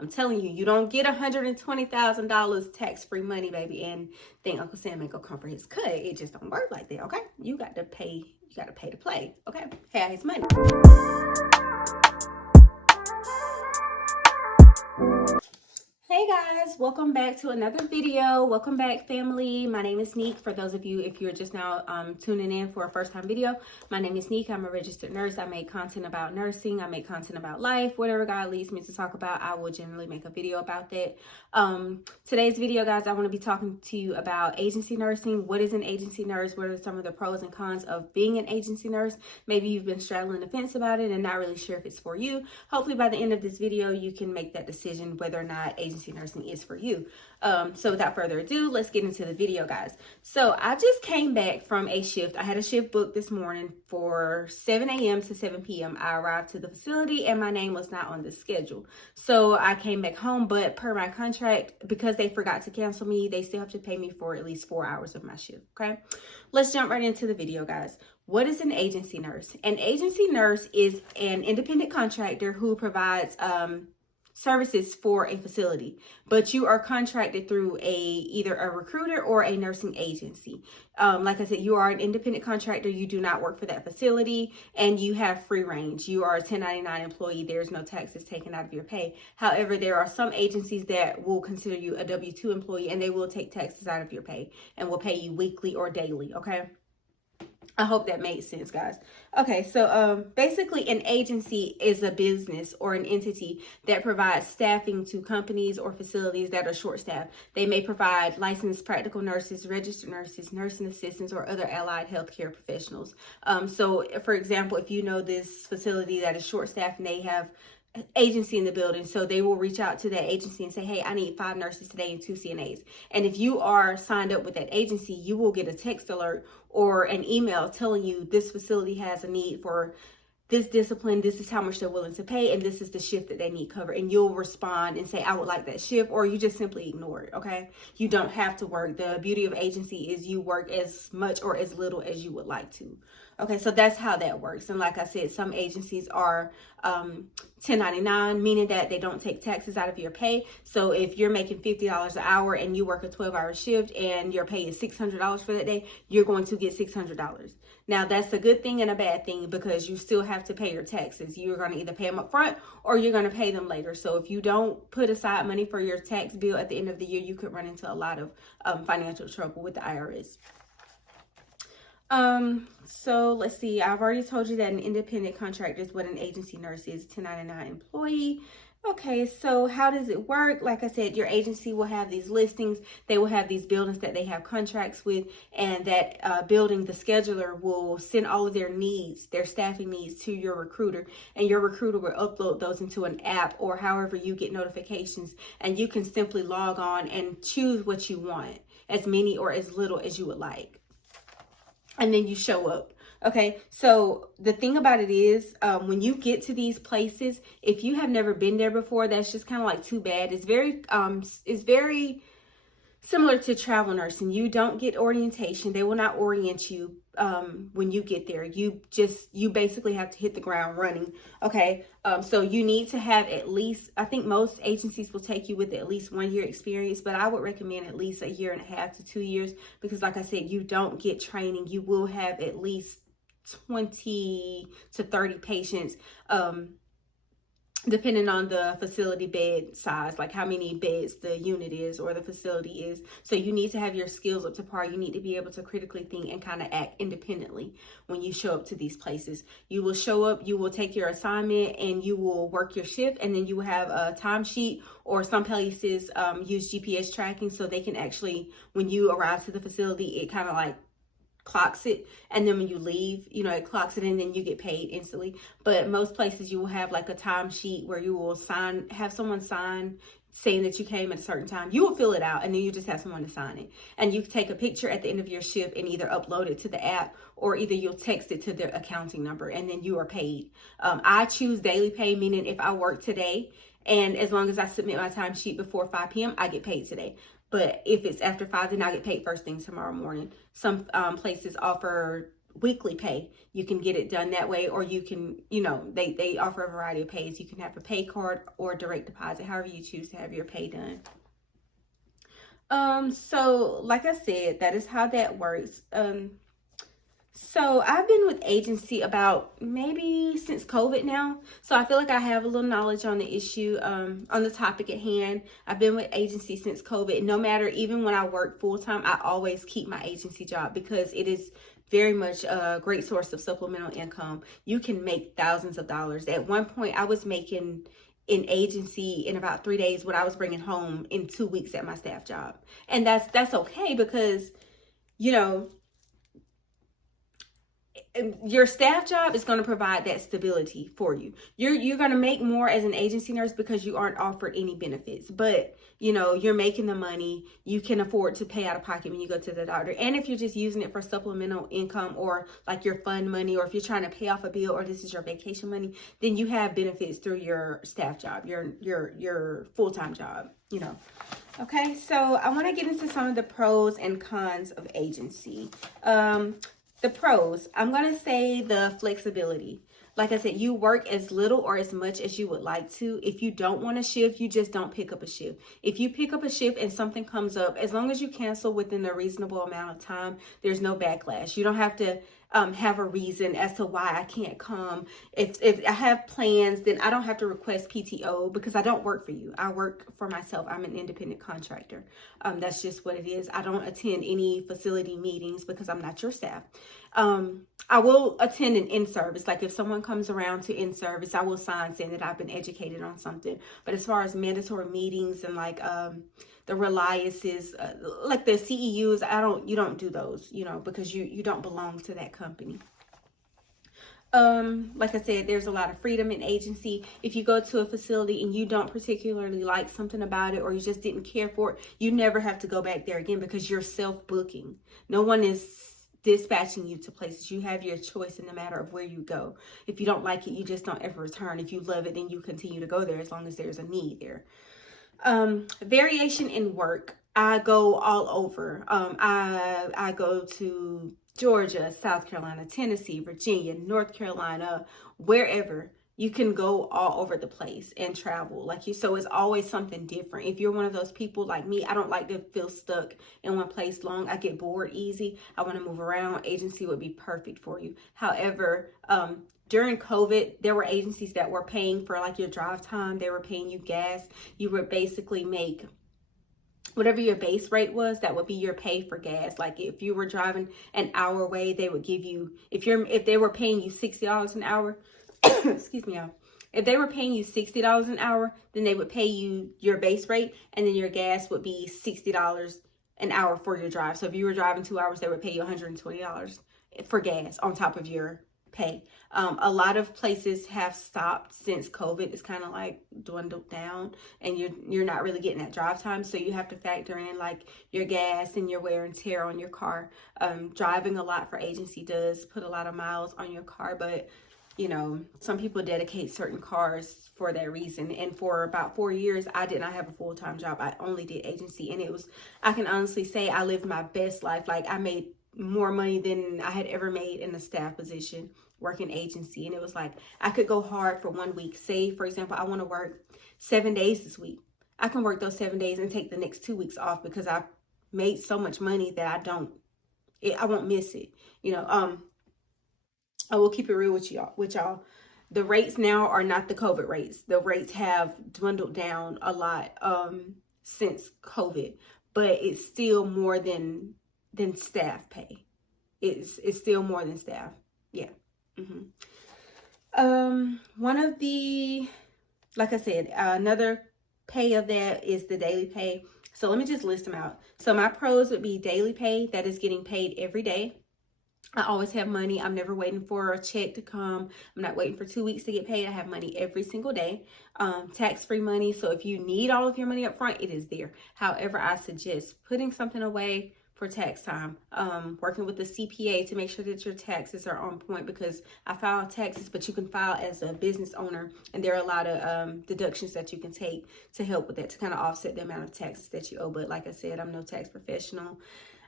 I'm telling you, you don't get $120,000 tax-free money, baby, and think Uncle Sam ain't gonna come for his cut. It just don't work like that, okay? You got to pay to play, okay? Have his money. Hey guys, welcome back to another video. Welcome back, family. My name is Neek. For those of you, if you're just now tuning in for a first time video, my name is Neek. I'm a registered nurse. I make content about nursing. I make content about life. Whatever God leads me to talk about, I will generally make a video about that. Today's video, guys, I want to be talking to you about agency nursing. What is an agency nurse? What are some of the pros and cons of being an agency nurse? Maybe you've been straddling the fence about it and not really sure if it's for you. Hopefully by the end of this video, you can make that decision whether or not agency nursing is for you. So without further ado, let's get into the video, guys. So I just came back from a shift. I had a shift booked this morning for 7 a.m. to 7 p.m. I arrived to the facility and my name was not on the schedule. So I came back home, but per my contract, because they forgot to cancel me, they still have to pay me for at least 4 hours of my shift, okay? Let's jump right into the video, guys. What is an agency nurse? An agency nurse is an independent contractor who provides services for a facility, but you are contracted through either a recruiter or a nursing agency. Like I said, you are an independent contractor. You do not work for that facility and you have free range. You are a 1099 employee. There's no taxes taken out of your pay. However, there are some agencies that will consider you a W-2 employee and they will take taxes out of your pay and will pay you weekly or daily, okay? I hope that made sense, guys. Okay, so basically an agency is a business or an entity that provides staffing to companies or facilities that are short-staffed. They may provide licensed practical nurses, registered nurses, nursing assistants, or other allied healthcare professionals. So, for example, if you know this facility that is short-staffed and they have agency in the building, so they will reach out to that agency and say, hey, I need 5 nurses today and 2 CNAs. And if you are signed up with that agency, you will get a text alert or an email telling you this facility has a need for this discipline, this is how much they're willing to pay, and this is the shift that they need covered. And you'll respond and say, I would like that shift, or you just simply ignore it, okay? You don't have to work. The beauty of agency is you work as much or as little as you would like to. Okay, so that's how that works. And like I said, some agencies are 1099, meaning that they don't take taxes out of your pay. So if you're making $50 an hour and you work a 12-hour shift and your pay is $600 for that day, you're going to get $600. Now, that's a good thing and a bad thing because you still have to pay your taxes. You're going to either pay them up front or you're going to pay them later. So if you don't put aside money for your tax bill at the end of the year, you could run into a lot of financial trouble with the IRS. So let's see, I've already told you that an independent contractor is what an agency nurse is, 1099 employee. Okay, so how does it work? Like I said, your agency will have these listings. They will have these buildings that they have contracts with, and that building, the scheduler will send all of their needs, their staffing needs, to your recruiter, and your recruiter will upload those into an app or however you get notifications, and you can simply log on and choose what you want, as many or as little as you would like. And then you show up. Okay, so the thing about it is when you get to these places, if you have never been there before, that's just kind of like too bad. It's very similar to travel nursing. You don't get orientation. They will not orient you when you get there. You basically have to hit the ground running. Okay, so you need to have at least, I think most agencies will take you with at least 1 year experience, but I would recommend at least 1.5 years to 2 years because like I said, you don't get training. You will have at least 20 to 30 patients, depending on the facility bed size, like how many beds the unit is or the facility is. So you need to have your skills up to par. You need to be able to critically think and kind of act independently when you show up to these places. You will show up, you will take your assignment, and you will work your shift, and then you will have a timesheet, or some places use GPS tracking so they can actually, when you arrive to the facility, it kind of like clocks it, and then when you leave, you know, it clocks it and then you get paid instantly. But most places you will have like a timesheet where you will have someone sign saying that you came at a certain time. You will fill it out and then you just have someone to sign it, and you take a picture at the end of your shift and either upload it to the app or either you'll text it to the accounting number, and then you are paid. I choose daily pay, meaning if I work today and as long as I submit my timesheet before 5 p.m., I get paid today. But if it's after 5, then I get paid first thing tomorrow morning. Some places offer weekly pay. You can get it done that way, or you can, they offer a variety of pays. You can have a pay card or direct deposit, however you choose to have your pay done. So like I said, that is how that works. So I've been with agency about maybe since COVID now. So I feel like I have a little knowledge on the issue, on the topic at hand. I've been with agency since COVID. No matter, even when I work full time, I always keep my agency job because it is very much a great source of supplemental income. You can make thousands of dollars. At one point, I was making in agency in about 3 days what I was bringing home in 2 weeks at my staff job. And that's okay because, you know, your staff job is going to provide that stability for you. You're going to make more as an agency nurse because you aren't offered any benefits, but you're making the money. You can afford to pay out of pocket when you go to the doctor. And if you're just using it for supplemental income or like your fund money, or if you're trying to pay off a bill, or this is your vacation money, then you have benefits through your staff job, your full-time job, Okay, so I want to get into some of the pros and cons of agency. The pros, I'm going to say the flexibility. Like I said, you work as little or as much as you would like to. If you don't want a shift, you just don't pick up a shift. If you pick up a shift and something comes up, as long as you cancel within a reasonable amount of time, there's no backlash. You don't have to have a reason as to why I can't come. If I have plans, then I don't have to request PTO because I don't work for you. I work for myself. I'm an independent contractor. That's just what it is. I don't attend any facility meetings because I'm not your staff. I will attend an in-service. Like if someone comes around to in-service, I will sign saying that I've been educated on something. But as far as mandatory meetings and like the reliances, like the CEUs, you don't do those, because you don't belong to that company. Like I said, there's a lot of freedom in agency. If you go to a facility and you don't particularly like something about it, or you just didn't care for it, you never have to go back there again because you're self-booking. No one is dispatching you to places. You have your choice in the matter of where you go. If you don't like it, you just don't ever return. If you love it, then you continue to go there as long as there's a need there. Variation in work. I go all over. I go to Georgia, South Carolina, Tennessee, Virginia, North Carolina, wherever. You can go all over the place and travel so it's always something different. If you're one of those people like me, I don't like to feel stuck in one place long. I get bored easy. I want to move around. Agency would be perfect for you. However, during COVID, there were agencies that were paying for like your drive time. They were paying you gas. You would basically make whatever your base rate was, that would be your pay for gas. Like if you were driving an hour away, they would give you, if they were paying you $60 an hour, excuse me, y'all. If they were paying you $60 an hour, then they would pay you your base rate, and then your gas would be $60 an hour for your drive. So if you were driving 2 hours, they would pay you $120 for gas on top of your pay. A lot of places have stopped since COVID. It's kind of like dwindled down, and you're not really getting that drive time. So you have to factor in like your gas and your wear and tear on your car. Driving a lot for agency does put a lot of miles on your car, but some people dedicate certain cars for that reason. And for about 4 years, I did not have a full-time job. I only did agency, and I can honestly say I lived my best life. Like I made more money than I had ever made in a staff position working agency. And it was like, I could go hard for 1 week. Say, for example, I want to work 7 days this week. I can work those 7 days and take the next 2 weeks off because I've made so much money that I won't miss it. I will keep it real with y'all. The rates now are not the COVID rates. The rates have dwindled down a lot since COVID, but it's still more than staff pay. It's still more than staff. Yeah. One of the, like I said, another pay of that is the daily pay. So let me just list them out. So my pros would be daily pay, that is getting paid every day. I always have money. I'm never waiting for a check to come. I'm not waiting for 2 weeks to get paid. I have money every single day. Tax-free money. So if you need all of your money up front, it is there. However, I suggest putting something away for tax time. Working with the CPA to make sure that your taxes are on point, because I file taxes, but you can file as a business owner, and there are a lot of deductions that you can take to help with that, to kind of offset the amount of taxes that you owe. But like I said, I'm no tax professional.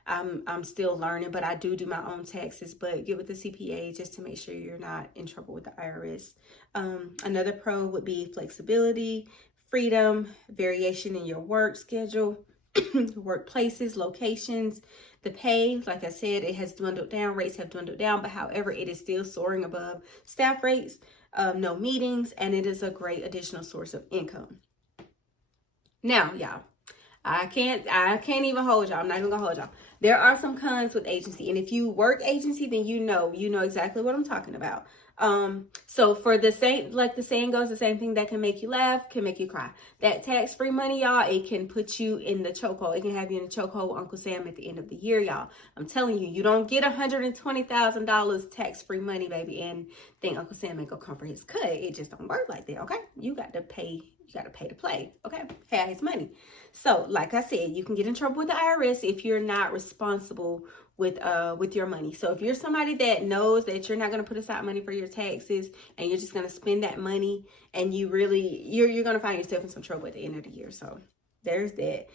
I'm still learning, but I do my own taxes, but get with the CPA just to make sure you're not in trouble with the IRS. Another pro would be flexibility, freedom, variation in your work schedule, workplaces, locations. The pay, like I said, it has dwindled down. Rates have dwindled down, but however, it is still soaring above staff rates. No meetings, and it is a great additional source of income. Now, y'all, I can't even hold y'all. I'm not even gonna hold y'all. There are some cons with agency, and if you work agency, then you know exactly what I'm talking about. So for the same, like the saying goes, the same thing that can make you laugh can make you cry. That tax-free money, y'all, it can put you in the chokehold. It can have you in the chokehold with Uncle Sam at the end of the year, y'all. I'm telling you, you don't get $120,000 tax-free money, baby, and think Uncle Sam ain't gonna come for his cut. It just don't work like that, okay? You got to pay to play, okay? Have his money. So, like I said, you can get in trouble with the IRS if you're not responsible with your money. So if you're somebody that knows that you're not going to put aside money for your taxes and you're just going to spend that money, and you're going to find yourself in some trouble at the end of the year. So there's that.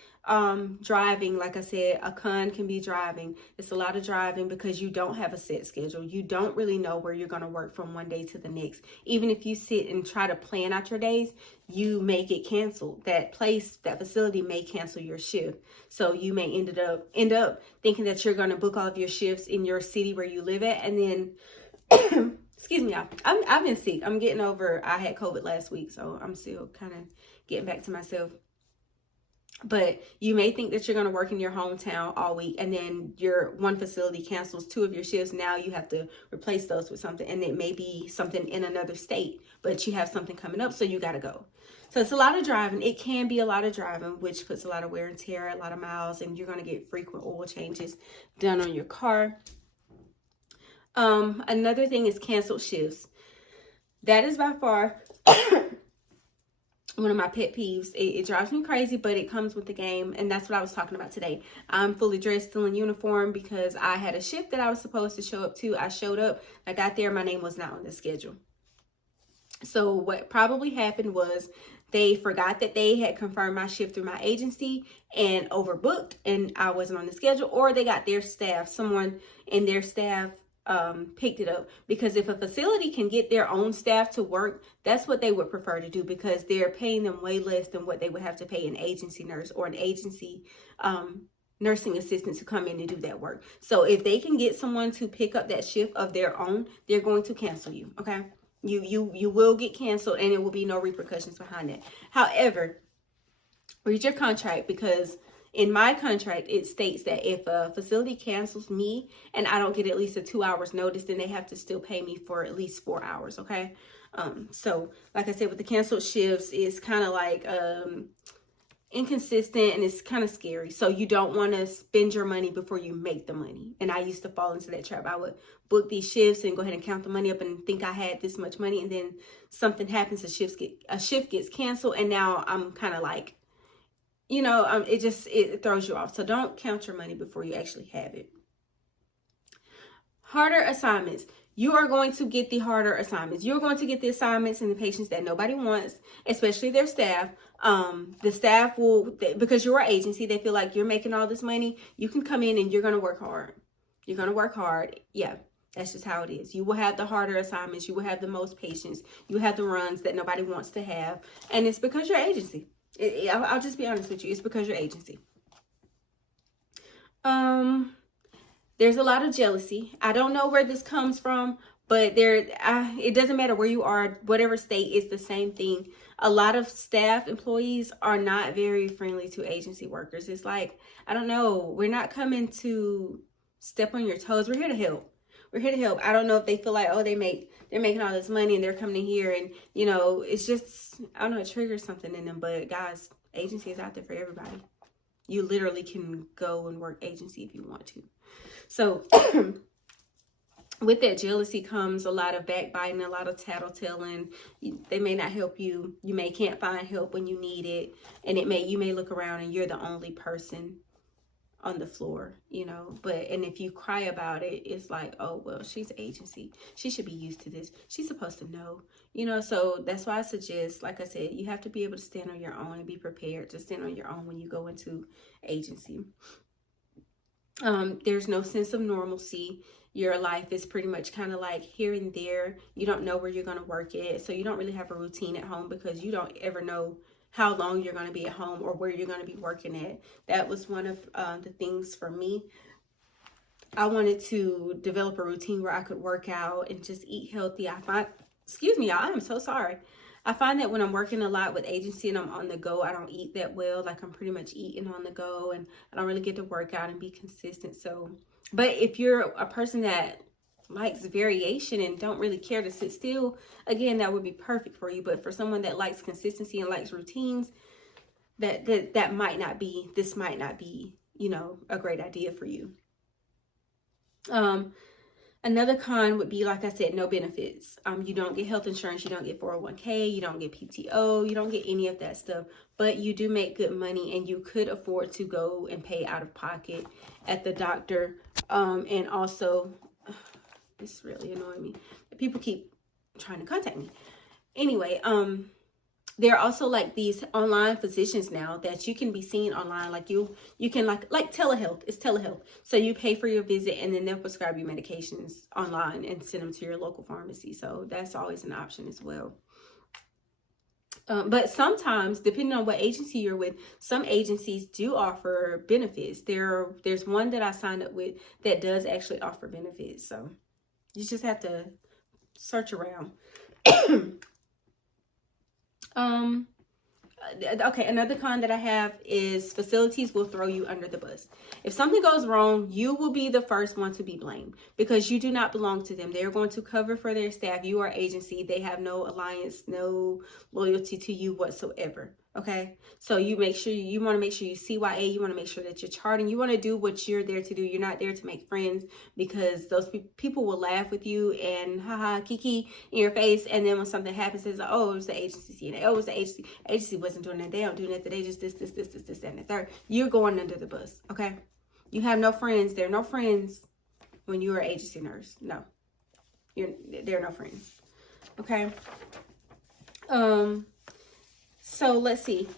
Driving, like I said, a con can be driving. It's a lot of driving because you don't have a set schedule. You don't really know where you're going to work from one day to the next. Even if you sit and try to plan out your days, you may get canceled. That facility may cancel your shift. So you may end up thinking that you're going to book all of your shifts in your city where you live at, and then excuse me, y'all. I've been sick. I'm getting over. I had COVID last week, so I'm still kind of getting back to myself. But you may think that you're going to work in your hometown all week, and then your one facility cancels 2 of your shifts. Now you have to replace those with something, and it may be something in another state, but you have something coming up, so you got to go. So it's a lot of driving. It can be a lot of driving, which puts a lot of wear and tear, a lot of miles, and you're going to get frequent oil changes done on your car. Another thing is canceled shifts. That is by far one of my pet peeves. It drives me crazy, but it comes with the game, and that's what I was talking about today. I'm fully dressed, still in uniform, because I had a shift that I was supposed to show up to. I showed up, I got there, my name was not on the schedule. So what probably happened was they forgot that they had confirmed my shift through my agency and overbooked, and I wasn't on the schedule, or they got their staff, someone in their staff picked it up. Because if a facility can get their own staff to work, that's what they would prefer to do, because they're paying them way less than what they would have to pay an agency nurse or an agency nursing assistant to come in and do that work. So if they can get someone to pick up that shift of their own, they're going to cancel you, okay? You will get canceled, and it will be no repercussions behind that. However, read your contract, because in my contract, it states that if a facility cancels me and I don't get at least a 2 hours notice, then they have to still pay me for at least 4 hours, okay? So like I said, with the canceled shifts, it's kind of like inconsistent, and it's kind of scary. So you don't want to spend your money before you make the money. And I used to fall into that trap. I would book these shifts and go ahead and count the money up and think I had this much money, and then something happens, a shift gets canceled, and now I'm kind of like, it throws you off. So don't count your money before you actually have it. Harder assignments. You are going to get the harder assignments. You're going to get the assignments and the patients that nobody wants, especially their staff. The staff will, because you're an agency, they feel like you're making all this money. You can come in and you're going to work hard. You're going to work hard. Yeah, that's just how it is. You will have the harder assignments. You will have the most patients. You have the runs that nobody wants to have. And it's because you're agency. I'll just be honest with you. It's because you're agency. There's a lot of jealousy. I don't know where this comes from, but it doesn't matter where you are, whatever state, it's the same thing. A lot of staff employees are not very friendly to agency workers. It's like, I don't know, we're not coming to step on your toes. We're here to help. We're here to help. I don't know if they feel like, oh, they're making all this money and they're coming in here, and it's just, I don't know, it triggers something in them. But guys, agency is out there for everybody. You literally can go and work agency if you want to. So with that jealousy comes a lot of backbiting, a lot of tattletelling. They may not help you. You can't find help when you need it. And you may look around and you're the only person on the floor, and if you cry about it, it's like, oh, well, she's agency. She should be used to this. She's supposed to know, so that's why I suggest, like I said, you have to be able to stand on your own and be prepared to stand on your own when you go into agency. There's no sense of normalcy. Your life is pretty much kind of like here and there. You don't know where you're going to work at. So you don't really have a routine at home because you don't ever know how long you're going to be at home or where you're going to be working at. That was one of the things for me. I wanted to develop a routine where I could work out and just eat healthy. I find, excuse me, y'all, I'm so sorry. I find that when I'm working a lot with agency and I'm on the go, I don't eat that well. Like I'm pretty much eating on the go and I don't really get to work out and be consistent. So, but if you're a person that likes variation and don't really care to sit still, again, that would be perfect for you. But for someone that likes consistency and likes routines, that might not be, this might not be, you know, a great idea for you. Another con would be, like I said, no benefits. You don't get health insurance, you don't get 401k, you don't get PTO, you don't get any of that stuff, but you do make good money and you could afford to go and pay out of pocket at the doctor. And also, this really annoying me. People keep trying to contact me. Anyway, there are also like these online physicians now that you can be seen online. Like you can like telehealth. It's telehealth. So you pay for your visit and then they'll prescribe you medications online and send them to your local pharmacy. So that's always an option as well. But sometimes, depending on what agency you're with, some agencies do offer benefits. There's one that I signed up with that does actually offer benefits. So you just have to search around. Okay, another con that I have is facilities will throw you under the bus. If something goes wrong, you will be the first one to be blamed because you do not belong to them. They're going to cover for their staff. You are agency. They have no alliance, no loyalty to you whatsoever. Okay, so you want to make sure you CYA. You want to make sure that you're charting. You want to do what you're there to do. You're not there to make friends because those people will laugh with you and haha kiki in your face. And then when something happens, it's like, oh, it was the agency. Oh, it was the agency. Agency wasn't doing that. They don't do that. They just this, that, and the third. You're going under the bus. Okay, you have no friends. There are no friends when you are an agency nurse. No, there are no friends. Okay. So let's see.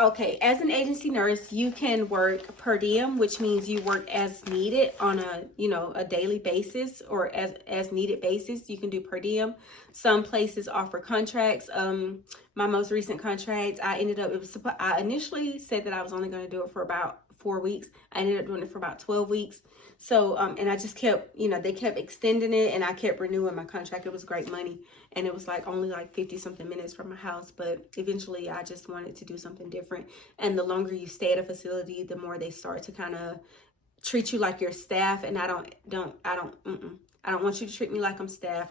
Okay, as an agency nurse, you can work per diem, which means you work as needed on a daily basis or as needed basis. You can do per diem. Some places offer contracts. My most recent contract, I initially said that I was only going to do it for about 4 weeks. I ended up doing it for about 12 weeks. So, and I just kept, they kept extending it and I kept renewing my contract. It was great money. And it was like only like 50 something minutes from my house. But eventually I just wanted to do something different. And the longer you stay at a facility, the more they start to kind of treat you like your staff. And I don't want you to treat me like I'm staff.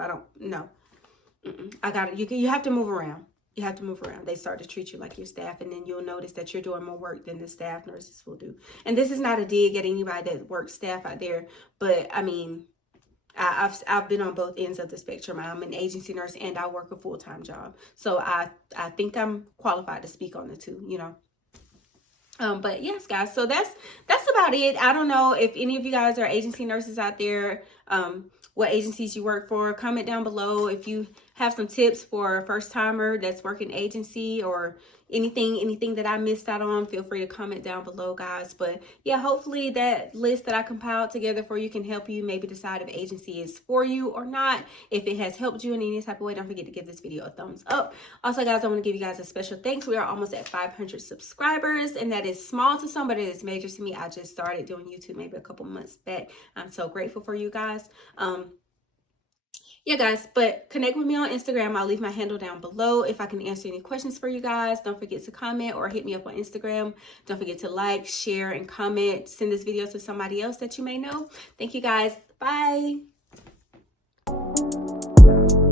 You have to move around. You have to move around. They start to treat you like your staff, and then you'll notice that you're doing more work than the staff nurses will do. And this is not a dig at anybody that works staff out there, but I mean, I've been on both ends of the spectrum. I'm an agency nurse and I work a full-time job, so I think I'm qualified to speak on the two. But yes, guys, so that's about it. I don't know if any of you guys are agency nurses out there, what agencies you work for. Comment down below if you have some tips for a first timer that's working agency or anything that I missed out on. Feel free to comment down below, guys. But yeah, hopefully that list that I compiled together for you can help you maybe decide if agency is for you or not. If it has helped you in any type of way, don't forget to give this video a thumbs up. Also, guys, I want to give you guys a special thanks. We are almost at 500 subscribers, and that is small to some, but it is major to me. I just started doing YouTube maybe a couple months back. I'm so grateful for you guys. Yeah, guys, but connect with me on Instagram. I'll leave my handle down below. If I can answer any questions for you guys, don't forget to comment or hit me up on Instagram. Don't forget to like, share, and comment. Send this video to somebody else that you may know. Thank you, guys. Bye.